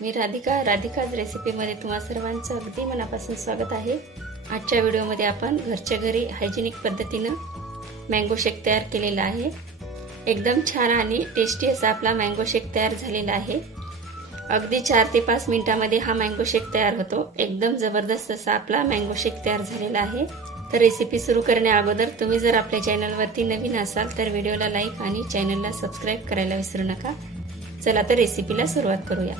मी राधिकाज रेसिपीमध्ये तुम्हा सर्वांचं अगदी मनापासून स्वागत आहे। आजच्या व्हिडिओमध्ये आपण घरच्या घरी हायजिनिक पद्धतीने मँगो शेक तयार केलेला आहे। एकदम छान आणि टेस्टी असा आपला मँगो शेक तयार झालेला आहे। अगदी 4 ते 5 मिनिटांमध्ये हा मँगो शेक तयार होतो। एकदम जबरदस्त असा आपला मँगो शेक तयार झालेला आहे। तर रेसिपी सुरू करण्या अगोदर तुम्ही जर आपल्या चॅनलवरती नवीन असाल तर व्हिडिओला लाईक आणि चॅनलला सबस्क्राइब करायला विसरू नका। चला तर रेसिपीला सुरुवात करूया।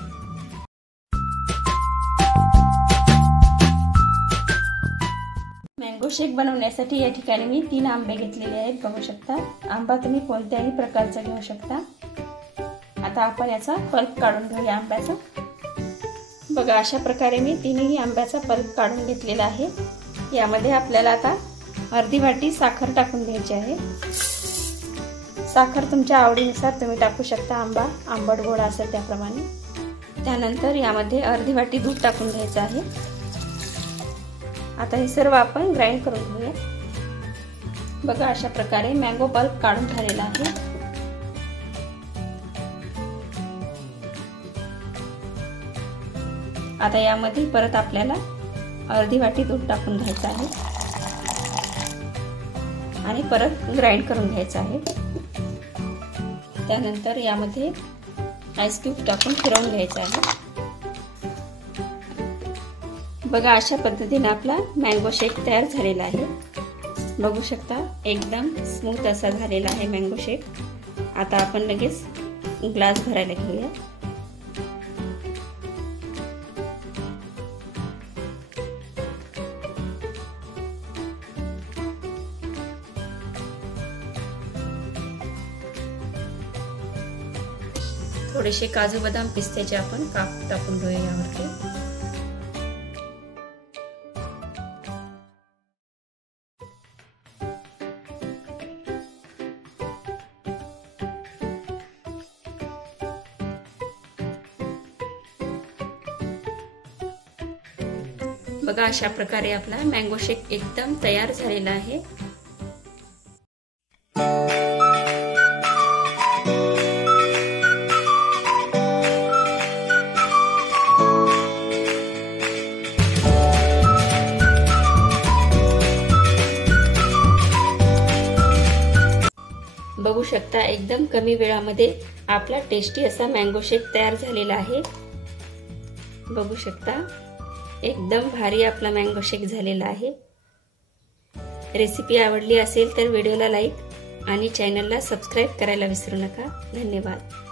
मँगो शेक बनवण्यासाठी या ठिकाणी मी 3 आंबे घेतलेले आहेत। बघू शकता, आंबा तुम्ही कोणत्याही प्रकारचा घेऊ शकता। आता आपण याचा पल्प काढून घेऊया आंब्याचा। बघा, अशा प्रकारे मी 3ही आंब्याचा पल्प काढून घेतलेला आहे। यामध्ये आपल्याला आता अर्धी वाटी साखर टाकून घ्यायची आहे। साखर तुमच्या आवडीनुसार तुम्ही टाकू शकता, आंबा आंबट गोड असेल त्याप्रमाणे। त्यानंतर यामध्ये अर्धी वाटी दूध टाकून घ्यायचं आहे। आता हे सर्व आपण ग्राइंड करून घेऊया। बघा, अशा प्रकारे मँगो पल्प काढून झालेला आहे। आता यामध्ये परत आपल्याला अर्धी वाटी दूध टाकून घ्यायचं आहे आणि परत ग्राइंड करून घ्यायचं आहे। त्यानंतर यामध्ये आईस क्यूब टाकून फिरवून घ्यायचं आहे। बघा, अशा पद्धतीने आपला मँगो शेक तयार झालेला आहे। बघू शकता, एकदम स्मूथ असा झालेला आहे मँगो शेक। आता आपण लगेच ग्लास भरायला घेऊया। थोडेसे काजू बदाम पिस्त्याचे आपण काप टाकून घेऊया यावरती। बघा, अशा प्रकारे आपला मँगो शेक एकदम तयार झालेला आहे। बघू शकता, एकदम कमी वेळामध्ये आपला टेस्टी असा मँगो शेक तयार झालेला आहे। बघू शकता, एकदम भारी आपला मँगो शेक झालेला आहे। रेसिपी आवडली असेल तर व्हिडिओला लाईक आणि चॅनलला सबस्क्राइब करायला विसरू नका। धन्यवाद।